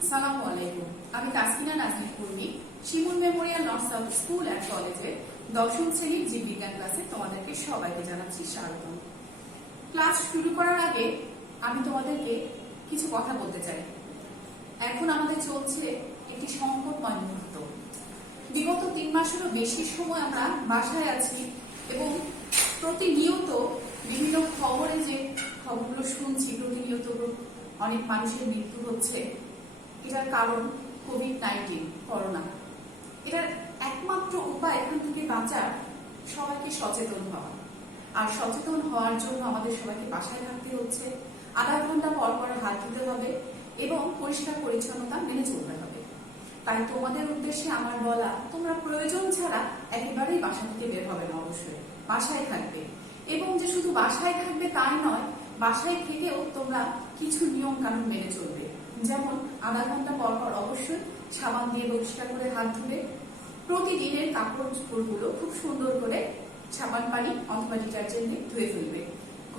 আসসালামু আলাইকুম। আমি Taskina Naznin Kurmi, Shimul memorial north south school and কলেজে দশম শ্রেণীর জীববিজ্ঞান ক্লাসে তোমাদেরকে সবাইকে জানাচ্ছি স্বাগতম। ক্লাস শুরু করার আগে আমি তোমাদেরকে কিছু কথা বলতে চাই। এখন আমাদের চলছে একটি সংকটময় মুহূর্ত। বিগত 3 মাসেরও বেশি সময় আমরা বাসায় আছি এবং প্রতিনিয়ত বিভিন্ন খবরে যে খবরগুলো শুনছি, প্রতিনিয়ত অনেক মানুষের মৃত্যু হচ্ছে। এটার কারণ কোভিড-19, করোনা। এটার একমাত্র উপায় এখান থেকে বাঁচার সবাইকে সচেতন হওয়া। আর সচেতন হওয়ার জন্য আমাদের সবাইকে বাসায় থাকতে হচ্ছে, আধা ঘন্টা পর পর হাত ধুতে হবে এবং পরিষ্কার পরিচ্ছন্নতা মেনে চলতে হবে। তাই তোমাদের উদ্দেশ্যে আমার বলা, তোমরা প্রয়োজন ছাড়া একেবারেই বাসা থেকে বের হবে না, অবশ্যই বাসায় থাকবে। এবং যে শুধু বাসায় থাকবে তাই নয়, বাসায় থেকেও তোমরা কিছু নিয়ম কানুন মেনে চলবে। যেমন আধা ঘন্টা পর পর অবশ্যই সাবান দিয়ে পরিষ্কার করে হাত ধুবে। প্রতিদিনের কাপড় চোপড়গুলো খুব সুন্দর করে সাবান পানি অথবা ডিটারজেন্ট দিয়ে ধুয়ে ফেলবে।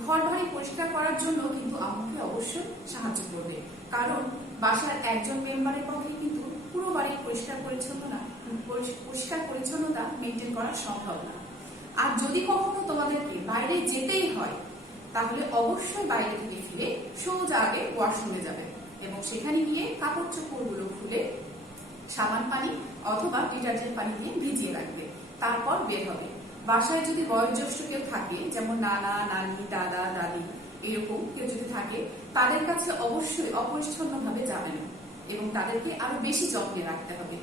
ঘর বাড়ি পরিষ্কার করার জন্য কিন্তু আমাকে অবশ্যই সাহায্য করবে, কারণ বাসার একজন মেম্বারের পক্ষে কিন্তু পুরো বাড়ি পরিষ্কার পরিচ্ছন্নতা মেনটেন করা সম্ভব না। আর যদি কখনো তোমাদেরকে বাইরে যেতেই হয়, তাহলে অবশ্যই বাইরে থেকে ফিরে সোজা আগে ওয়াশরুমে যাবে এবং সেখানে গিয়ে কাপড় চোপড়গুলো খুলে সাবান পানি অথবা ডিটারজেন্ট পানি দিয়ে ভিজিয়ে রাখবে, তারপর বের হবে। বাসায় যদি বয়োজ্যেষ্ঠ কেউ থাকে, যেমন নানা নানি দাদা দাদি এরকম কেউ যদি থাকে, তাদের কাছে অবশ্যই অপরিচ্ছন্নভাবে যাবে না এবং তাদেরকে আরো বেশি যত্নে রাখতে হবে।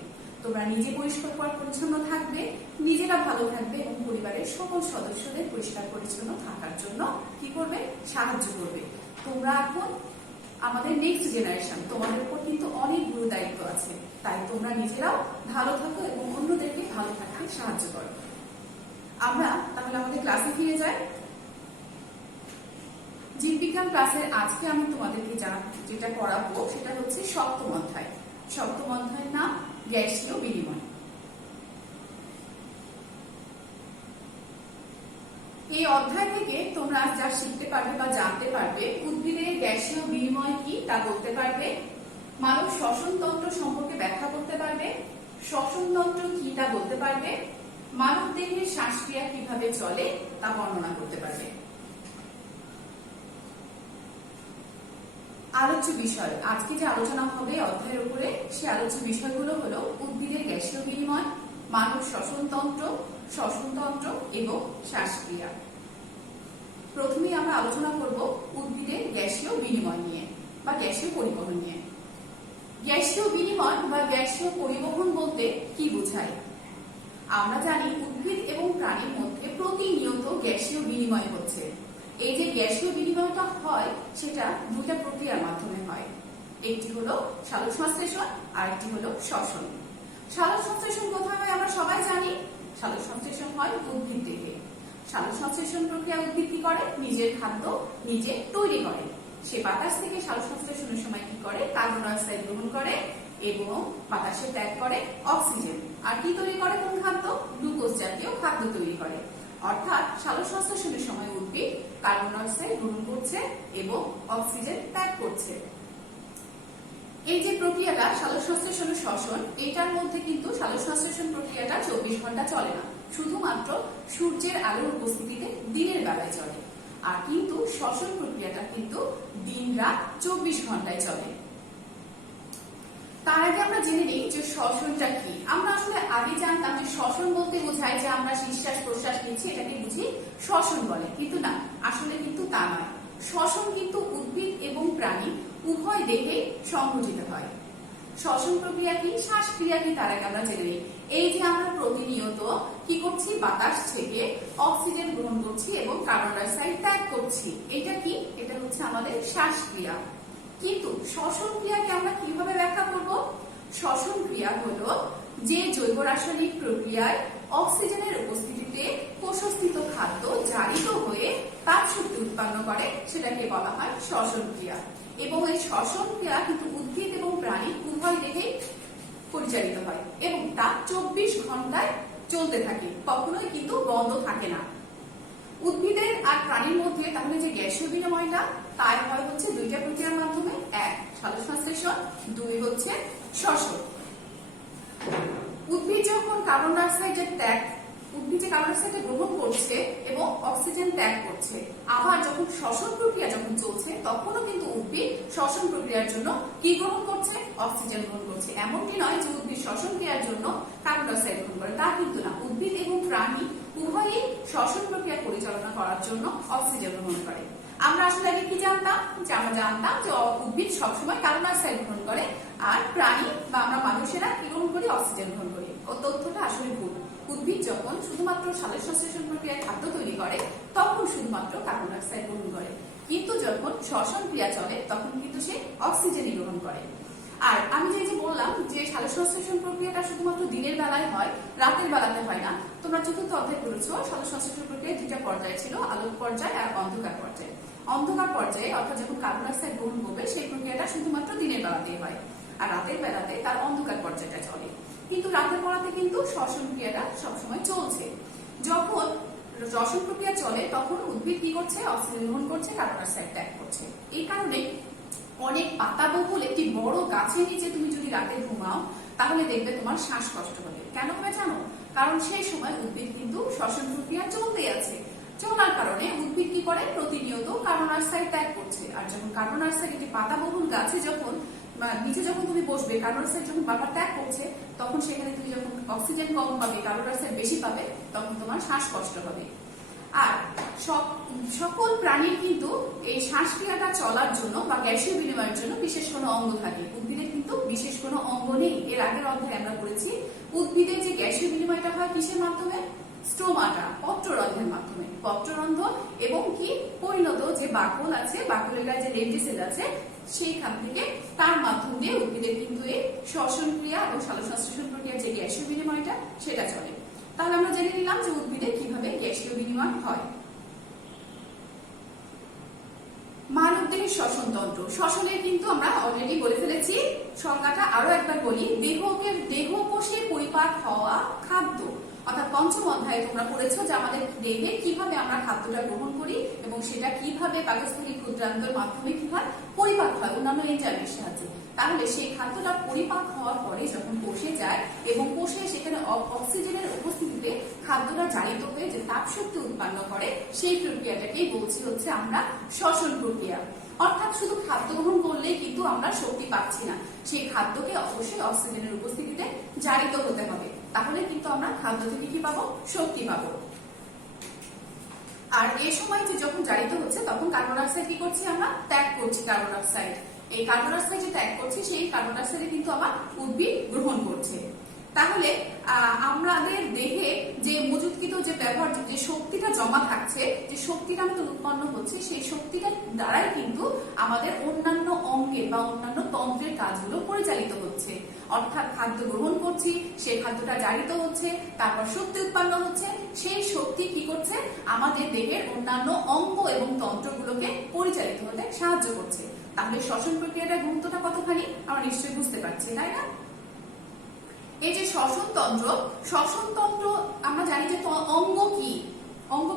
তোমরা নিজে পরিষ্কার পরিচ্ছন্ন থাকবে, নিজেরা ভালো থাকবে এবং পরিবারের সকল সদস্যদের পরিষ্কার পরিচ্ছন্ন থাকার জন্য কি করবে, সাহায্য করবে। তোমরা এখন আমাদের নেক্সট জেনারেশন, তোমাদের উপর কিন্তু অনেক গুরু দায়িত্ব আছে। তাই তোমরা নিজেরাও ভালো থাকো এবং অন্যদেরকে ভালো থাকতে সাহায্য করো। আমরা তাহলে আমাদের ক্লাসে ফিরে যাই। জীববিজ্ঞান ক্লাসের আজকে আমি তোমাদেরকে যেটা পড়াবো সেটা হচ্ছে সপ্তম অধ্যায়। সপ্তম অধ্যায়ের নাম গ্যাসীয় বিনিময়। এই অধ্যায় থেকে তোমরা যা শিখতে পারবে বা জানতে পারবে, উদ্ভিদের গ্যাসীয় বিনিময় কি তা বলতে পারবে, মানব শ্বসনতন্ত্র সম্পর্কে ব্যাখ্যা করতে পারবে, শ্বসনতন্ত্র কি তা বলতে পারবে, মানব দেহের শ্বাসক্রিয়া কিভাবে চলে তা বর্ণনা করতে পারবে। আলোচ্য বিষয়, আজকে যে আলোচনা হবে অধ্যায়ের উপরে, সে আলোচ্য বিষয়গুলো হলো উদ্ভিদের গ্যাসীয় বিনিময়, মানব শ্বসনতন্ত্র, শ্বসনতন্ত্র এবং শ্বাসক্রিয়া। প্রথমেই আমরা আলোচনা করব উদ্ভিদের গ্যাসীয় বিনিময় নিয়ে বা গ্যাসীয় পরিবহন নিয়ে। গ্যাসীয় বিনিময় বা গ্যাসীয় পরিবহন বলতে কি বোঝায়? আমরা জানি উদ্ভিদ এবং প্রাণীর মধ্যে প্রতিনিয়ত গ্যাসীয় বিনিময় হচ্ছে। এই যে গ্যাসীয় বিনিময়টা হয় সেটা দুইটা প্রক্রিয়ার মাধ্যমে হয়। একটি হলো সালোকসংশ্লেষণ আর একটি হলো শ্বসন। সালোকসংশ্লেষণ কোথায় হয় আমরা সবাই জানি। সালোকসংশ্লেষণ হয় উদ্ভিদ দেহে। সালোকসংশ্লেষণ প্রক্রিয়া উদ্ভিদ কি করে, নিজের খাদ্য নিজে তৈরি করে। সে বাতাস থেকে সালোকসংশ্লেষণের সময় কি করে, কার্বন ডাই অক্সাইড গ্রহণ করে এবং বাতাসে ত্যাগ করে অক্সিজেন। আর কি তৈরি করে, কোন খাদ্য? গ্লুকোজ জাতীয় খাদ্য তৈরি করে। অর্থাৎ সালোকসংশ্লেষণের সময় উদ্ভিদ কার্বন ডাই অক্সাইড গ্রহণ করছে এবং অক্সিজেন ত্যাগ করছে। এই যে প্রক্রিয়াটা সালোকসংশ্লেষণ ও শ্বসন, এটার মধ্যে কিন্তু সালোকসংশ্লেষণ প্রক্রিয়াটা 24 ঘন্টা চলে না, শুধুমাত্র সূর্যের আলোর উপস্থিতিতে দিনের বেলায় চলে। আর কিন্তু শ্বসন প্রক্রিয়াটা কিন্তু দিন রাত 24 ঘন্টায় চলে। তার আগে আমরা জেনে নিই যে শ্বসনটা কি। আমরা আসলে আগে জানতাম যে শ্বসন বলতে বোঝায় যে আমরা নিঃশ্বাস প্রশ্বাস নিচ্ছি, এটাকে বুঝি শ্বসন বলে, কিন্তু না, আসলে কিন্তু তা নয়। শ্বসন কিন্তু উদ্ভিদ এবং প্রাণী উভয় দেহে সংঘটিত হয়। শ্বসন প্রক্রিয়া কি, শ্বাসক্রিয়া কি, তার আগে আমরা জেনে নিই। এই যে আমরা প্রতিনিয়ত কি করছি, বাতাস থেকে অক্সিজেন গ্রহণ করছি এবং কার্বন ডাই অক্সাইড ত্যাগ করছি, এটা কি, এটা হচ্ছে আমাদের শ্বাসক্রিয়া। কিন্তু শ্বসন ক্রিয়াকে আমরা কিভাবে ব্যাখ্যা করব? শ্বসন ক্রিয়া হলো যে জৈব রাসায়নিক প্রক্রিয়ায় অক্সিজেনের উপস্থিতিতে কোষস্থিত খাদ্য জারিত হয়ে তাপশক্তি উৎপন্ন করে, সেটাকে বলা হয় শ্বসন ক্রিয়া। এবং এই শ্বসন ক্রিয়া কিন্তু উদ্ভিদ এবং প্রাণী উভয় দেহে পরিচালিত হয় এবং তা 24 ঘন্টায় চলতে থাকে, কখনোই কিন্তু বন্ধ থাকে না। উদ্ভিদের আর প্রাণীর মধ্যে তাহলে যে গ্যাসীয় বিনিময়টা, তাই হয় হচ্ছে দুইটা প্রক্রিয়ার মাধ্যমে। এক, সালোকসংশ্লেষণ, 2 হচ্ছে শ্বসন। উদ্ভিদ যখন কার্বন ডাই অক্সাইডের উদ্ভিদ যে কার্বন ডাই অক্সাইড গ্রহণ করছে এবং অক্সিজেন ত্যাগ করছে, আবার যখন শ্বসন প্রক্রিয়া যখন চলছে তখনও কিন্তু উদ্ভিদ শ্বসন প্রক্রিয়ার জন্য কি গ্রহণ করছে? অক্সিজেন গ্রহণ করছে। এমনটি নয় যে উদ্ভিদ শ্বসন ক্রিয়ার জন্য কার্বন ডাই অক্সাইড গ্রহণ করে, তা কিন্তু না। উদ্ভিদ এবং প্রাণী উভয়ই শ্বসন প্রক্রিয়া পরিচালনা করার জন্য অক্সিজেন গ্রহণ করে। আমরা আসলে আগে কি জানতাম? যে আমরা জানতাম যে উদ্ভিদ সবসময় কার্বন ডাই অক্সাইড গ্রহণ করে আর প্রাণী বা আমরা মানুষেরা কি গ্রহণ করি? অক্সিজেন গ্রহণ করি। ও তথ্যটা আসলে ভুল। উদ্ভিদ যখন শুধুমাত্র সালোকসংশ্লেষণ প্রক্রিয়ায় খাদ্য তৈরি করে তখন শুধুমাত্র কার্বন ডাই অক্সাইড গ্রহণ করে, কিন্তু যখন শ্বসন ক্রিয়া চলে তখন কিন্তু সে অক্সিজেনই গ্রহণ করে। আর আমি যে বললাম যে সালোকসংশ্লেষণ প্রক্রিয়াটা শুধুমাত্র দিনের বেলায় হয়, রাতের বেলাতে হয় না। তোমরা চতুর্থ অধ্যায় পড়েছো সালোকসংশ্লেষণ প্রক্রিয়ায় 2টা পর্যায় ছিল, আলোক পর্যায় আর অন্ধকার পর্যায়। অন্ধকার পর্যায়ে অর্থাৎ যখন কার্বন ডাই অক্সাইড গ্রহণ করবে সেই প্রক্রিয়াটা শুধুমাত্র দিনের বেলাতেই হয়, আর রাতের বেলাতে তার অন্ধকার পর্যায়টা চলে। কিন্তু রাতের বেলাতে কিন্তু শ্বসন ক্রিয়াটা সবসময় চলছে। যখন শ্বসন প্রক্রিয়া চলে তখন উদ্ভিদ কি করছে? অক্সিজেন গ্রহণ করছে, কার্বন ডাই অক্সাইড ত্যাগ করছে। এই কারণে অনেক পাতাবহুল একটি বড় গাছের নিচে তুমি যদি রাতে ঘুমাও তাহলে দেখবে তোমার শ্বাসকষ্ট হবে। কেন হবে জানো? কারণ সেই সময় উদ্ভিদ কিন্তু শ্বসন প্রক্রিয়া চলতে আছে। চলার কারণে উদ্ভিদ কি করে? প্রতিনিয়ত কার্বন ডাই অক্সাইড ত্যাগ করছে। আর যখন কার্বন ডাই অক্সাইড একটি পাতাবহুল গাছে যখন নিচে যখন তুমি বসবে, কার্বন ডাই অক্সাইড যখন বারবার ত্যাগ করছে তখন সেখানে তুমি যখন অক্সিজেন কম পাবে, কার্বন ডাই অক্সাইড বেশি পাবে, তখন তোমার শ্বাসকষ্ট হবে। আর সকল প্রাণীর কিন্তু এই শ্বাসক্রিয়াটা চলার জন্য বা গ্যাসীয় বিনিময়ের জন্য বিশেষ কোনো অঙ্গ থাকে। উদ্ভিদের কিন্তু বিশেষ কোনো অঙ্গ নেই। এর আগের অধ্যায়ে আমরা পড়েছি উদ্ভিদের যে গ্যাসীয় বিনিময়টা হয় কিসের মাধ্যমে? স্টোমাটা, পত্ররন্ধ্রের মাধ্যমে। পত্ররন্ধ্র এবং কি পরিণত যে বাকল আছে, বাকলের গায়ে যে রেড সেল আছে, সেইখান থেকে তার মাধ্যম দিয়ে উদ্ভিদের কিন্তু এই শ্বসন ক্রিয়া এবং সালোকসংশ্লেষণ প্রক্রিয়ার যে গ্যাসীয় বিনিময়টা সেটা চলে। তাহলে আমরা জেনে নিলাম যে উদ্ভিদে কিভাবে গ্যাসীয় বিনিময় হয়। মানবদেহের শ্বসন তন্ত্র। শ্বসনের কিন্তু আমরা অলরেডি বলে ফেলেছি, সংজ্ঞাটা আরো একবার বলি। দেহকোষে পরিপাক হওয়া খাদ্য, অর্থাৎ পঞ্চম অধ্যায়ে তোমরা পড়েছো যে আমাদের দেহে কিভাবে আমরা খাদ্যটা গ্রহণ করি এবং সেটা কিভাবে পাকস্থলী ক্ষুদ্রান্তের মাধ্যমে কি হয়? পরিপাক হয় অন্যান্য এনজাইমের সাহায্যে। তাহলে সেই খাদ্যটা পরিপাক হওয়ার পরে যখন কোষে যায় এবং কোষে সেখানে অক্সিজেনের উপস্থিতিতে খাদ্যটা জারিত হয়ে যে তাপশক্তি উৎপন্ন করে, সেই প্রক্রিয়াটাকেই বলছি হচ্ছে আমরা শ্বসন প্রক্রিয়া। অর্থাৎ শুধু খাদ্য গ্রহণ করলেই কিন্তু আমরা শক্তি পাচ্ছি না, সেই খাদ্যকে অবশ্যই অক্সিজেনের উপস্থিতিতে জারিত হতে হবে, তাহলে কিন্তু আমরা খাদ্য থেকে কি পাবো? শক্তি পাবো। আর এই সময় যে যখন জারিত হচ্ছে তখন কার্বন ডাই অক্সাইড কি করছি? আমরা ত্যাগ করছি কার্বন ডাই অক্সাইড। এই কার্বন ডাই অক্সাইড যে ত্যাগ করছি সেই কার্বন ডাই অক্সাইড কিন্তু আবার উদ্ভিদ গ্রহণ করছে। তাহলে আমাদের দেহে যে মজুতকৃত যে ব্যবহার যে শক্তিটা জমা থাকছে, যে শক্তিটা আমাদের উৎপন্ন হচ্ছে, সেই শক্তিটার দ্বারাই কিন্তু আমাদের অন্যান্য অঙ্গের বা অন্যান্য তন্ত্রের কাজগুলো পরিচালিত হচ্ছে। অর্থাৎ খাদ্য গ্রহণ করছি, সেই খাদ্যটা জারিত হচ্ছে, তারপর শক্তি উৎপন্ন হচ্ছে, সেই শক্তি কি করছে? আমাদের দেহের অন্যান্য অঙ্গ এবং তন্ত্রগুলোকে পরিচালিত হতে সাহায্য করছে। তাহলে শ্বসন প্রক্রিয়াটার গুরুত্বটা কতখানি আমরা নিশ্চয়ই বুঝতে পারছি, তাই না? এই যে শ্বসনতন্ত্র আমরা জানি যে অঙ্গ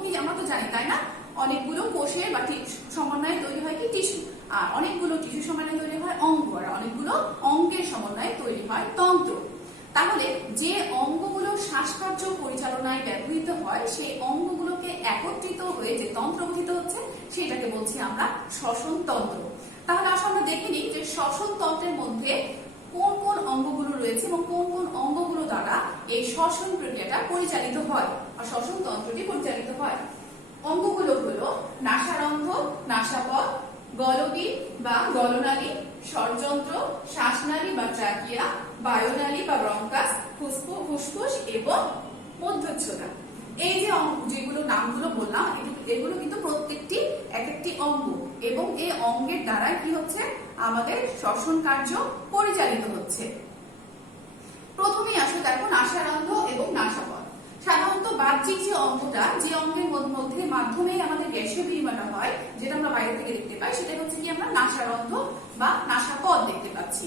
কি আমরা তো জানি, তাই না? অনেকগুলো কোষের বা সমন্বয়ে তৈরি হয় কি? টিস্যু। আর অনেকগুলো টিস্যু সমন্বয়ে তৈরি হয় অঙ্গ, আর অনেকগুলো অঙ্গের সমন্বয়ে তৈরি হয় তন্ত্র। তাহলে যে অঙ্গগুলো শ্বাসকার্য পরিচালনায় ব্যবহৃত হয় সেই অঙ্গগুলোকে একত্রিত হয়ে যে তন্ত্র গঠিত হচ্ছে সেটাকে বলছি আমরা শ্বসনতন্ত্র। তাহলে আসলে আমরা দেখে নিই যে শ্বসনতন্ত্রের মধ্যে কোন কোন অঙ্গগুলো রয়েছে এবং কোন কোন অঙ্গগুলো দ্বারা এই শ্বসন প্রক্রিয়াটা পরিচালিত হয় আর শ্বসন তন্ত্রটি পরিচালিত হয়। অঙ্গগুলো হলো নাসারন্ধ্র, নাসাপথ, গলবি বা গলনালী, স্বরযন্ত্র, শ্বাসনালী বা ট্রাকিয়া, বায়ুনালী বা ব্রঙ্কাস, ফুসফুস এবং মধ্যচ্ছদা। এই যে যেগুলো নামগুলো বললাম এগুলো কিন্তু প্রত্যেকটি এক একটি অঙ্গ এবং এই অঙ্গের দ্বারা কি হচ্ছে? আমাদের শ্বসন কার্য পরিচালিত হচ্ছে। প্রথমেই আসো দেখো নাসারন্ধ্র এবং নাসাপথ। সাধারণত বাহ্যিক যে অঙ্গটা, যে অঙ্গের মধ্যে মাধ্যমে আমাদের গ্যাসীয় বিনিময়টা হয়, যেটা আমরা বাইরে থেকে দেখতে পাই, সেটা হচ্ছে কি আমরা নাসারন্ধ্র বা নাসাপথ দেখতে পাচ্ছি।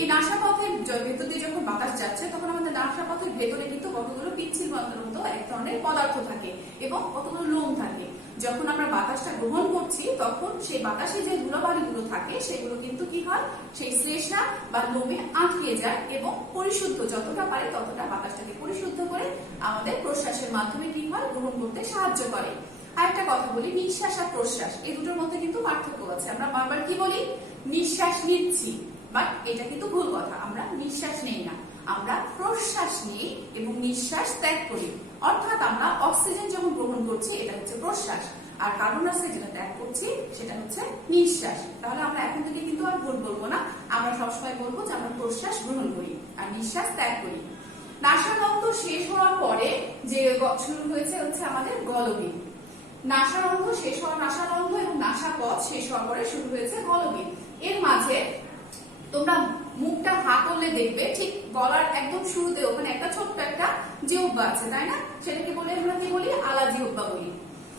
এই নাসাপথের ভেতর দিয়ে যখন বাতাস যাচ্ছে তখন আমাদের নাসাপথের ভেতরে কিন্তু কতগুলো পিচ্ছিল বন্ধের মতো এক ধরনের পদার্থ থাকে এবং কতগুলো লোম থাকে। যখন আমরা বাতাসটা গ্রহণ করছি তখন সেই বাতাসে যে ধুলোবালিগুলো থাকে সেগুলো কিন্তু কি হয়, সেই শ্লেষ্মা বা লোমে আটকে যায় এবং পরিশুদ্ধ যতটা পারে ততটা বাতাসটাকে পরিশুদ্ধ করে আমাদের প্রশ্বাসের মাধ্যমে কি হয়, গ্রহণ করতে সাহায্য করে। আরেকটা কথা বলি, নিঃশ্বাস আর প্রশ্বাস এই দুটোর মধ্যে কিন্তু পার্থক্য আছে। আমরা বারবার কি বলি, নিঃশ্বাস নিচ্ছি, বাট এটা কিন্তু ভুল কথা। আমরা নিঃশ্বাস নেই না, আমরা প্রশ্বাস নিই এবং নিঃশ্বাস ত্যাগ করি। অর্থাৎ আমরা অক্সিজেন যখন গ্রহণ করছি এটা হচ্ছে প্রশ্বাস, আর কার্বন ডাই অক্সাইড যেটা ত্যাগ করছি সেটা হচ্ছে নিঃশ্বাস। তাহলে আমরা এখন থেকে কিন্তু আর ভুল বলবো না, আমরা সবসময় বলবো যে আমরা প্রশ্বাস গ্রহণ করি আর নিঃশ্বাস ত্যাগ করি। নাসারন্ধ্র শেষ হওয়ার পরে যে শুরু হয়েছে হচ্ছে আমাদের গলবিল। নাসারন্ধ্র শেষ হওয়ার, নাসারন্ধ্র এবং নাসাপথ শেষ হওয়ার পরে শুরু হয়েছে গলবিল। এর মাঝে তোমরা মুখটা হা করলে দেখবে ঠিক গলার একদম শুরুতে ওখানে একটা ছোট্ট একটা জিহ্বা আছে, তাই না? সেটাকে বলে আমরা কি বলি, আলা জিহ্বা বলি।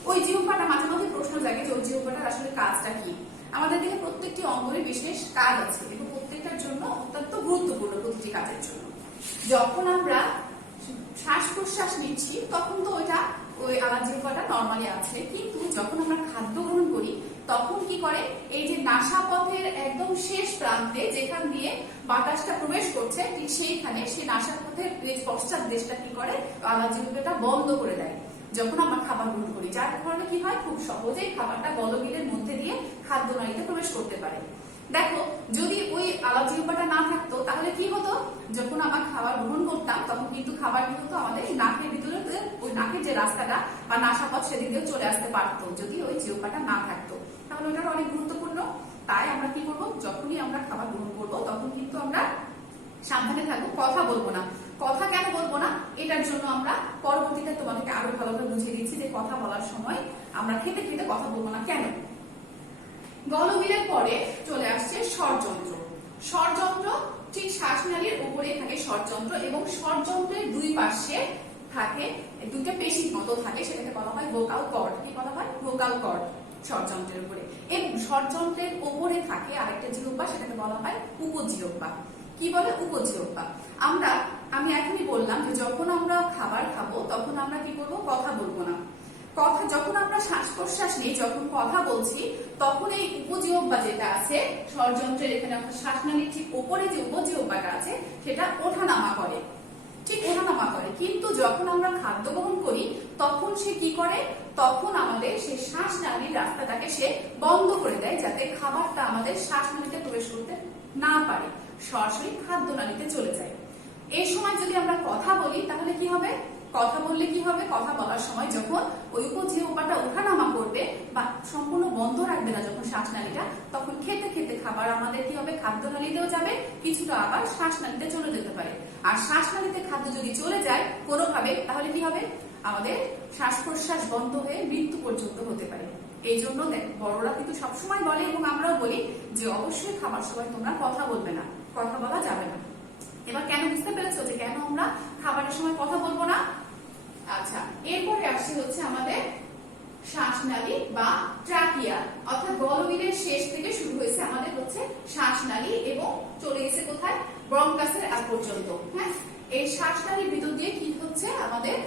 ওই জিহ্বাটা মাঝে মাঝে প্রশ্ন জাগে যে ওই জিহ্বাটার আসলে কাজটা কি। আমাদের দেহে প্রত্যেকটি অঙ্গের বিশেষ কাজ আছে এবং প্রত্যেকটার জন্য অত্যন্ত গুরুত্বপূর্ণ প্রতিটি কাজের জন্য। যখন আমরা শ্বাস প্রশ্বাস নিচ্ছি তখন তো ওই আলা জিহ্বাটা নরমালি আছে, কিন্তু যখন আমরা খাদ্য গ্রহণ করি তখন কি করে, এই যে নাসাপথের একদম শেষ প্রান্তে যেখান দিয়ে বাতাসটা প্রবেশ করছে ঠিক সেইখানে সেই নাসাপথের পশ্চাৎ দেশটা কি করে, আলা জিহ্বাটা বন্ধ করে দেয় যখন আমরা খাবার গ্রহণ করি, যার কারণে কি হয়, খুব সহজেই খাবারটা গলবিলের মধ্যে দিয়ে খাদ্যনালীতে প্রবেশ করতে পারে। দেখো, যদি ওই আলা জিহ্বাটা না থাকতো তাহলে কি হতো, যখন আমরা খাবার গ্রহণ করতাম তখন কিন্তু খাবার কি হতো, আমাদের নাকের ভিতরে ওই নাকের যে রাস্তাটা বা নাসাপথ সেদিক দিয়ে চলে আসতে পারতো যদি ওই জিহ্বাটা না থাকতো। তাহলে ওটা অনেক গুরুত্বপূর্ণ। তাই আমরা কি করবো, যখনই আমরা খাবার গ্রহণ করবো তখন কিন্তু আমরা সাবধানে থাকবো, কথা বলবো না। কথা কেন বলবো না, এটার জন্য আমরা পরবর্তীতে তোমাদেরকে আরো ভালোভাবে বুঝিয়ে দিচ্ছি যে কথা বলার সময় আমরা খেতে খেতে কথা বলবো না কেন। গলবিলের পরে চলে আসছে স্বরযন্ত্র। স্বরযন্ত্র ঠিক শ্বাসনালীর উপরে থাকে স্বরযন্ত্র, এবং স্বরযন্ত্রের দুই পাশে থাকে দুইটা পেশির মতো থাকে, সেটাকে বলা হয় ভোকাল কর্ড। কি বলা হয়, ভোকাল কর্ড স্বরযন্ত্রের উপরে। এবং স্বরযন্ত্রের উপরে থাকে আরেকটা জিহ্বা, সেটাকে বলা হয় উপজিহ্বা। কি বলে, উপজিহ্বা। আমি এখনই বললাম যে যখন আমরা খাবার খাবো তখন আমরা কি করবো, কথা বলবো না। কথা যখন আমরা শ্বাস প্রশ্বাস নিই, যখন কথা বলছি তখন এই উপজিহ্বা যেটা আছে স্বরযন্ত্রের এখানে অর্থাৎ শ্বাসনালীর ঠিক উপরে যে উপজিহ্বাটা আছে সেটা ওঠানামা করে, ঠিক ওঠানামা করে। কিন্তু যখন আমরা খাদ্য গ্রহণ করি তখন সে কি করে, তখন আমাদের সেই শ্বাসনালীর রাস্তাটাকে সে বন্ধ করে দেয় যাতে খাবারটা আমাদের শ্বাসনালীতে প্রবেশ করতে না পারে, সরাসরি খাদ্যনালীতে চলে যায়। এই সময় যদি আমরা কথা বলি তাহলে কি হবে, কথা বললে কি হবে, কথা বলার সময় যখন ওই উপজিহ্বাটা ওঠানামা করবে বা সম্পূর্ণ বন্ধ রাখবে না যখন শ্বাসনালীটা, তখন খেতে খেতে খাবার আমাদের কি হবে, খাদ্যনালীতেও যাবে, কিছুটা আবার শ্বাসনালীতে চলে যেতে পারে। আর শ্বাসনালীতে খাদ্য যদি চলে যায় কোনোভাবে তাহলে কি হবে, আমাদের শ্বাস প্রশ্বাস বন্ধ হয়ে মৃত্যু পর্যন্ত হতে পারে। এই জন্য বড়রা কিন্তু সবসময় বলে এবং আমরাও বলি যে অবশ্যই খাবার সময় তোমরা কথা বলবে না, কথা বলা যাবে না। এবার কেন বুঝতে পেরেছো যে কেন আমরা খাবারের সময় কথা বলবো না? আচ্ছা, এরপরে আসছে হচ্ছে আমাদের শ্বাসনালী বা ট্রাকিয়া, অর্থাৎ গলবিলের শেষ থেকে শুরু হয়েছে আমাদের হচ্ছে শ্বাসনালী এবং চলে গেছে কোথায়, ব্রঙ্কাসের আগ পর্যন্ত। হ্যাঁ, এই শ্বাসনালীর ভিতর দিয়ে কি হচ্ছে, আমাদের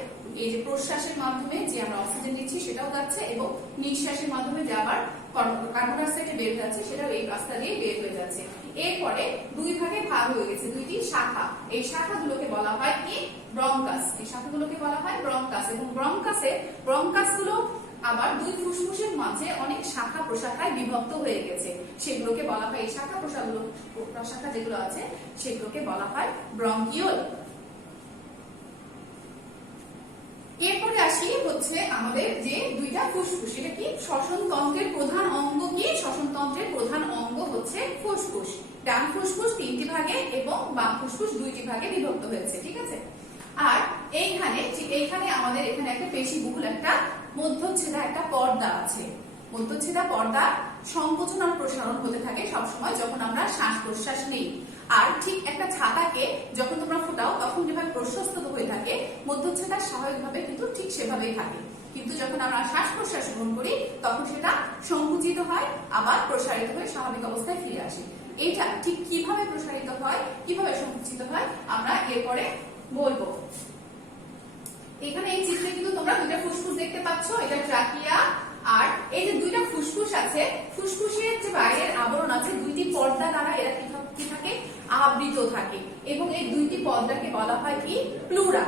এই যে প্রশ্বাসের মাধ্যমে যে আমরা অক্সিজেন নিচ্ছি সেটাও যাচ্ছে এবং নিঃশ্বাসের মাধ্যমে যে আবার কার্বন ডাই অক্সাইড বের যাচ্ছে সেটাও এই রাস্তা দিয়ে বের হয়ে যাচ্ছে। এরপরে দুই ভাগে ভাগ হয়ে গেছে, দুইটি শাখা। এই শাখাগুলোকে বলা হয় কি, ব্রঙ্কাস। এই শাখাগুলোকে বলা হয় ব্রঙ্কাস, এবং ব্রঙ্কাসগুলো আবার দুই ফুসফুসের মাঝে অনেক শাখা প্রশাখায় বিভক্ত হয়ে গেছে, সেগুলোকে বলা হয়, এই শাখা প্রশাখা যেগুলো আছে সেগুলোকে বলা হয় ব্রঙ্কিওল। এরপরে আসি হচ্ছে আমাদের যে দুইটা ফুসফুস, এটা কি, শ্বসনতন্ত্রের প্রধান অঙ্গ কি, শ্বসনতন্ত্রের প্রধান অঙ্গ হচ্ছে ফুসফুস। ডান ফুসফুস 3টি ভাগে এবং বাম ফুসফুস 2টি ভাগে বিভক্ত হয়েছে, ঠিক আছে। আর এইখানে আমাদের এখানে একটা পেশিবহুল একটা মধ্যচ্ছেদা একটা পর্দা আছে। মধ্যচ্ছেদা পর্দা সংকোচন আর প্রসারণ হতে থাকে সবসময় যখন আমরা শ্বাস প্রশ্বাস নিই। আর ঠিক একটা ছাতাকে যখন তোমরা ফোটাও তখন যেভাবে প্রশস্ত হয়ে থাকে, মধ্যচ্ছেদা স্বাভাবিকভাবে কিন্তু ঠিক সেভাবেই থাকে। কিন্তু যখন আমরা শ্বাস প্রশ্বাস গ্রহণ করি তখন সেটা সংকুচিত হয়, আবার প্রসারিত হয়ে স্বাভাবিক অবস্থায় ফিরে আসে। এটা ঠিক কিভাবে প্রসারিত হয়, কিভাবে সংকুচিত হয় আমরা এরপরে বলবো। এখানে এই চিত্রে কিন্তু তোমরা দুইটা ফুসফুস দেখতে পাচ্ছ, এটা ট্রাকিয়া থাকে এবং এই দুইটি পর্দাকে বলা হয় কি প্লুরা।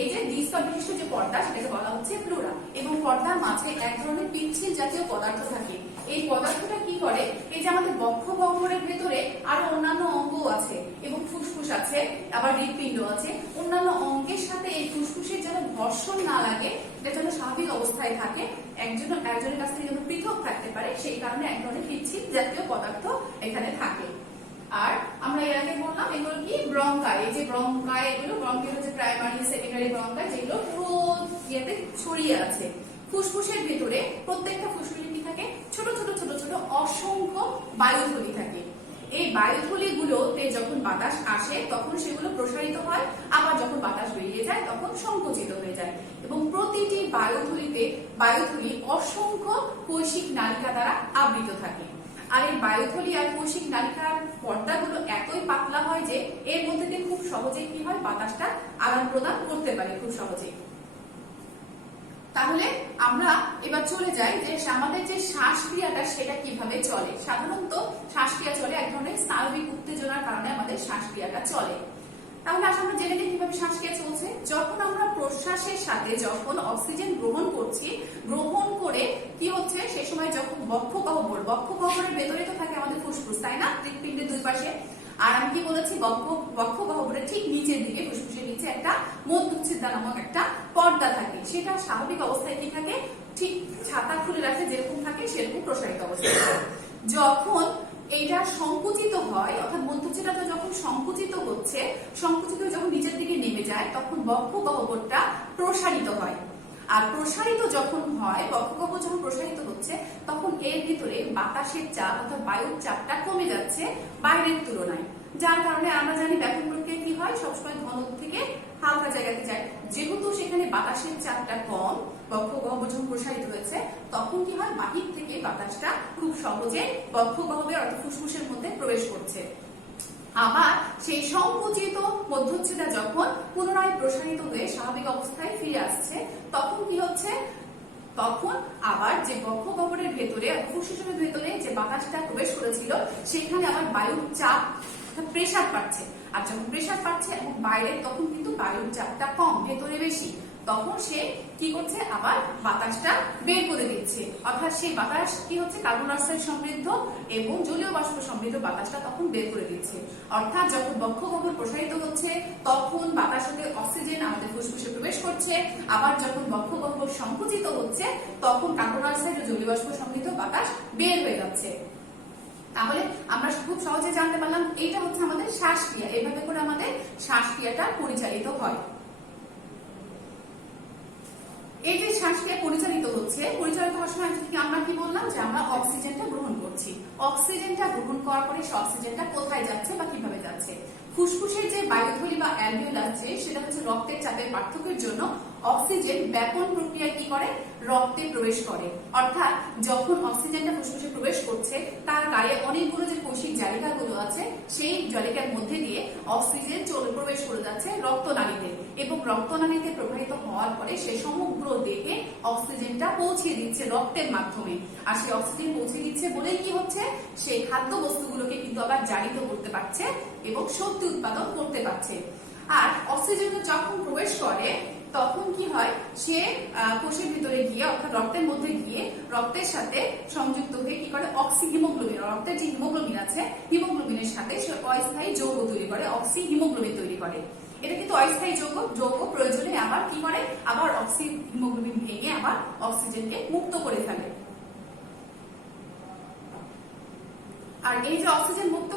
এই যে দ্বিস্তর বিশিষ্ট যে পর্দা সেটাকে বলা হচ্ছে প্লুরা এবং পর্দার মাঝে এক ধরনের পিচ্ছিল জাতীয় পদার্থ থাকে। এই পদার্থটা কি করে, এই যে আমাদের বক্ষ গহ্বরের ভেতরে আরো অন্যান্য অঙ্গ আছে এবং ফুসফুস আছে, আবার হৃৎপিণ্ড আছে, অন্যান্য অঙ্গের সাথে এই ফুসফুসের যেন ঘর্ষণ না লাগে, এটা যেন স্বাভাবিক অবস্থায় থাকে, একজনের কাছ থেকে যেন পৃথক থাকতে পারে, সেই কারণে এক ধরনের পিচ্ছিল জাতীয় পদার্থ এখানে থাকে। আর আমরা এর আগে বললাম এগুলো কি ব্রঙ্কাই, এই যে ব্রঙ্কাই, এগুলো ব্রঙ্কের হচ্ছে প্রাইমারি সেকেন্ডারি ব্রঙ্কাই, যেগুলো পুরো ইয়েতে ছড়িয়ে আছে। ফুসফুসের ভিতরে প্রত্যেকটা ফুসফুসে কি থাকে, ছোট ছোট ছোট ছোট অসংখ্য বায়ুথলি থাকে। এই বায়ুথলি গুলোতে যখন বাতাস আসে তখন সেগুলো প্রসারিত হয়, আবার যখন বাতাস বেরিয়ে যায় তখন সংকুচিত হয়ে যায় এবং প্রতিটি বায়ুথলি অসংখ্য কৈশিক নালিকা দ্বারা আবৃত থাকে। আর এই বায়ুথলি আর কৈশিক নালিকার পর্দাগুলো এতই পাতলা হয় যে এর মধ্যে দিয়ে খুব সহজে কি হয়, বাতাসটা আদান প্রদান করতে পারে খুব সহজে। তাহলে আমরা এবার চলে যাই যে আমাদের যে শ্বাসক্রিয়াটা সেটা কিভাবে চলে। সাধারণত শ্বাসক্রিয়া চলে এক ধরনের স্নায়বিক উত্তেজনার কারণে আমাদের শ্বাসক্রিয়াটা চলে। তাহলে আসলে আমরা জেনে নিই কিভাবে শ্বাসক্রিয়া চলছে। যখন আমরা প্রশ্বাসের সাথে যখন অক্সিজেন গ্রহণ করছি, গ্রহণ করে কি হচ্ছে, সে সময় যখন বক্ষ গহ্বরের ভেতরে তো থাকে আমাদের ফুসফুস, তাই না, হৃৎপিণ্ডের দুই পাশে। আর আমি কি বলেছি, বক্ষ গহ্বরের ঠিক নিচের দিকে ফুসফুসের নিচে একটা মধ্যচ্ছেদা নামক একটা পর্দা থাকে। সেটা স্বাভাবিক অবস্থায় কি থাকে, ঠিক ছাতা খুলে রাখে যেরকম থাকে সেরকম প্রসারিত অবস্থায়। যখন এইটা সংকুচিত হয়, অর্থাৎ মধ্যচ্ছেদাটা যখন সংকুচিত যখন নিচের দিকে নেমে যায় তখন বক্ষ গহ্বরটা প্রসারিত হয়। আর প্রসারিত যখন হয়, বক্ষ গহ্বর যখন প্রসারিত হচ্ছে তখন এর ভিতরে বাতাসের চাপ অর্থাৎ বায়ুর চাপটা কমে যাচ্ছে বাইরের তুলনায়, যার কারণে আমরা জানি ব্যাপন প্রক্রিয়া কি হয়, সবসময় ঘন থেকে হালকা জায়গাতে যায়। যেহেতু সেখানে বাতাসের চাপটা কম, বক্ষ গহ্বর যখন প্রসারিত হয়েছে তখন কি হয়, বাহির থেকে বাতাসটা খুব সহজে বক্ষ গহ্বরে অর্থাৎ ফুসফুসের মধ্যে প্রবেশ করছে। আবার সেই সংকুচিত মধ্যচ্ছেদা যখন পুনরায় প্রসারিত হয়ে স্বাভাবিক অবস্থায় ফিরে আসছে তখন কি হচ্ছে, তখন আবার যে বক্ষ গহ্বরের ভেতরে ফুসফুসের ভেতরে যে বাতাসটা প্রবেশ করেছিল সেখানে আবার বায়ুর চাপ প্রেসার পাচ্ছে। আর যখন প্রেসার পাচ্ছে এবং বাইরে, তখন কিন্তু বায়ুর চাপটা কম, ভেতরে বেশি, তখন সে কি করছে, আবার বাতাসটা বের করে দিচ্ছে। অর্থাৎ সেই বাতাস কি হচ্ছে, কার্বন ডাই অক্সাইড সমৃদ্ধ এবং জলীয় বাষ্প সমৃদ্ধ বাতাসটা তখন বের করে দিচ্ছে। অর্থাৎ যখন বক্ষ গহ্বর প্রসারিত হচ্ছে তখন বাতাসের সাথে অক্সিজেন আমাদের ফুসফুসে প্রবেশ করছে, আবার যখন বক্ষ গহ্বর সংকুচিত হচ্ছে তখন কার্বন ডাই অক্সাইড ও জলীয় বাষ্প সমৃদ্ধ বাতাস বের হয়ে যাচ্ছে। তাহলে আমরা খুব সহজে জানতে পারলাম এইটা হচ্ছে আমাদের শ্বাসক্রিয়া। এভাবে করে আমাদের শ্বাসক্রিয়াটা পরিচালিত হয়। এই যে শ্বাসক্রিয়া পরিচালিত হওয়ার সময় আমরা কি বললাম, যে আমরা অক্সিজেনটা গ্রহণ করছি। অক্সিজেনটা গ্রহণ করার পরে সে অক্সিজেনটা কোথায় যাচ্ছে বা কিভাবে যাচ্ছে, ফুসফুসের যে বায়ুথলি বা অ্যালভিওলাস আছে সেটা হচ্ছে রক্তের চাপের পার্থক্যের জন্য অক্সিজেন ব্যাপন প্রক্রিয়ায় কি করে, রক্তে প্রবেশ করে। অর্থাৎ যখন অক্সিজেনটা ফুসফুসে প্রবেশ করছে তার গায়ে অনেকগুলো যে কৈশিক জালিকাগুলো আছে সেই জালিকার মধ্যে দিয়ে অক্সিজেন প্রবেশ করে যাচ্ছে রক্তনালীতে এবং রক্তনালীতে প্রবাহিত হওয়ার পরে সে সমগ্র দেহে অক্সিজেনটা পৌঁছে দিচ্ছে রক্তের মাধ্যমে। আর সেই অক্সিজেন পৌঁছে দিচ্ছে বলেই কি হচ্ছে, সেই খাদ্য বস্তুগুলোকে কিন্তু আবার জারিত করতে পারছে এবং শক্তি উৎপাদন করতে পারছে। আর অক্সিজেন যখন প্রবেশ করে তখন কি হয়, সে কোষের ভিতরে গিয়ে অর্থাৎ রক্তের মধ্যে গিয়ে রক্তের সাথে সংযুক্ত হয়ে কি করে, হিমোগ্লোবিন, রক্তের যে হিমোগ্লোবিন আছে হিমোগ্লোবিনের সাথে সে অস্থায়ী যৌগ তৈরি করে, হিমোগ্লোবিন তৈরি করে। এটা কিন্তু অস্থায়ী যৌগ প্রয়োজনে আবার কি করে, আবার হিমোগ্লোবিন ভেঙে আবার অক্সিজেনকে মুক্ত করে ফেলে। আর এই যে অক্সিজেন মুক্ত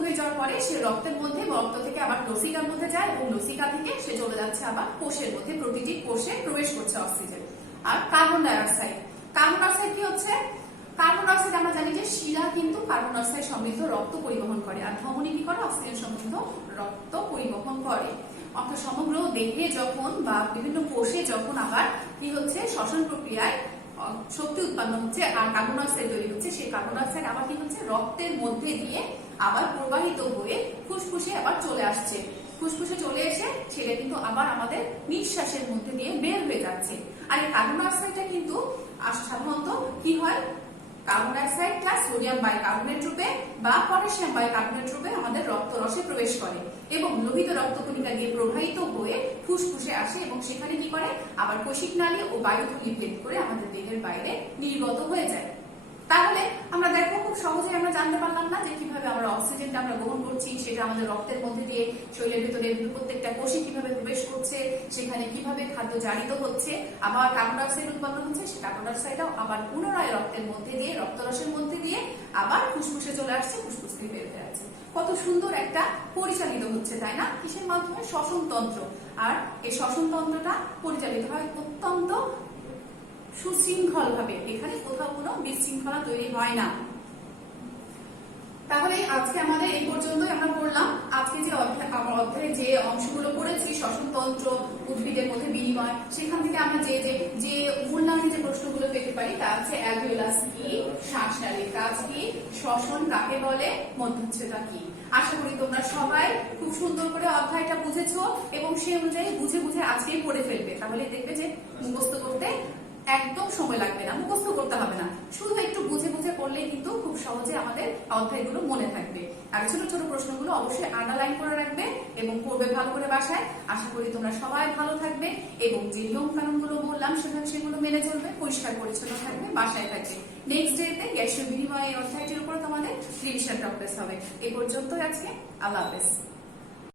হয়ে যাওয়ার পরে সে রক্তের মধ্যে, রক্ত থেকে আবার লসিকার মধ্যে যায় এবং লসিকা থেকে সে চলে যাচ্ছে আবার কোষের মধ্যে, প্রতিটি কোষে প্রবেশ করছে অক্সিজেন। আর কার্বন ডাই অক্সাইড কি হচ্ছে, কার্বন ডাই অক্সাইড আমরা জানি যে শিরা কিন্তু কার্বন ডাই অক্সাইড সমৃদ্ধ রক্ত পরিবহন করে, আর ধমনী কি করে, অক্সিজেন সমৃদ্ধ রক্ত পরিবহন করে। অর্থাৎ সমগ্র দেহে যখন বা বিভিন্ন কোষে যখন আবার কি হচ্ছে, শ্বসন প্রক্রিয়ায় শক্তি উৎপন্ন হচ্ছে আর কার্বন ডাই অক্সাইড তৈরি হচ্ছে, সেই কার্বন ডাই অক্সাইড আবার কি হচ্ছে, রক্তের মধ্যে দিয়ে আবার প্রবাহিত হয়ে ফুসফুসে আবার চলে আসছে। ফুসফুসে চলে এসে সেটা কিন্তু আবার আমাদের নিঃশ্বাসের মধ্যে দিয়ে বের হয়ে যাচ্ছে। আর এই কার্বন ডাই অক্সাইডটা কিন্তু সাধারণত কি হয়, carbon dioxide plus sodium bicarbonate রূপে বা পটাশিয়াম বাইকার্বনেট রূপে আমাদের রক্তরসে প্রবেশ করে এবং লোহিত রক্তকণিকা দিয়ে প্রবাহিত হয়ে ফুসফুসে আসে এবং সেখানে কি করে আবার কোষিক নালী ও বায়ুথলি ভেদ করে আমাদের দেহের বাইরে নির্গত হয়ে যায়। তাহলে আমরা দেখো খুব সহজে আমরা জানতে পারলাম না যে কিভাবে আমরা অক্সিজেনটা আমরা গ্রহণ করছি, সেটা আমাদের রক্তের মধ্যে দিয়ে শরীরের ভিতরে প্রত্যেকটা কোষে কিভাবে প্রবেশ করছে, সেখানে কিভাবে খাদ্য জারিত হচ্ছে, আবার কার্বন ডাইঅক্সাইড উৎপন্ন হচ্ছে, সে কার্বন ডাইঅক্সাইডও আবার পুনরায় রক্তের মধ্যে দিয়ে রক্তরসের মধ্যে দিয়ে আবার ফুসফুসে চলে আসছে, ফুসফুস থেকে বের হয়ে আসছে। কত সুন্দর একটা পরিচালিত হচ্ছে, তাই না? কিসের মাধ্যমে? শ্বসন তন্ত্র। আর এই শ্বসন তন্ত্রটা পরিচালিত হয় অত্যন্ত সুশৃঙ্খল ভাবে, এখানে কোথাও কোনো বিশৃঙ্খলা তৈরি হয় না। তাহলে আজকে আমাদের এই পর্যন্তই আমরা পড়লাম। আজকে যে অধ্যায়ে যে অংশগুলো পড়েছি, শ্বসনতন্ত্র, উদ্ভিদের মধ্যে বিনিময়, সেখান থেকে আমরা যে মূল্যায়নের যে প্রশ্নগুলো পেতে পারি তা হচ্ছে অ্যালভিওলাস কি, শ্বাসনালীর কাজ কি, শ্বসন কাকে বলে, মধ্যচ্ছদা কি। আশা করি তোমরা সবাই খুব সুন্দর করে অধ্যায়টা বুঝেছো এবং সেই অনুযায়ী বুঝে বুঝে আজকেই পড়ে ফেলবে। তাহলে দেখবে যে মুখস্থ করতে একদম সময় লাগবে না, মুখস্থ করতে হবে না, শুধু একটু বুঝে বুঝে পড়লেই কিন্তু খুব সহজে আমাদের অধ্যায়গুলো মনে থাকবে। আর ছোট ছোট প্রশ্নগুলো অবশ্যই আন্ডারলাইন করে রাখবে এবং পড়বে ভালো করে বাসায়। আশা করি তোমরা সবাই ভালো থাকবে এবং যে নিয়ম কানুনগুলো বললাম সেগুলো মেনে চলবে, পরিষ্কার পরিচ্ছন্ন থাকবে, বাসায় থাকবে। নেক্সট ডেতে গ্যাসীয় বিনিময় অধ্যায়টির উপর তোমাদের রিভিশন টপিক হবে। এই পর্যন্তই আজকে। আল্লাহ হাফেজ।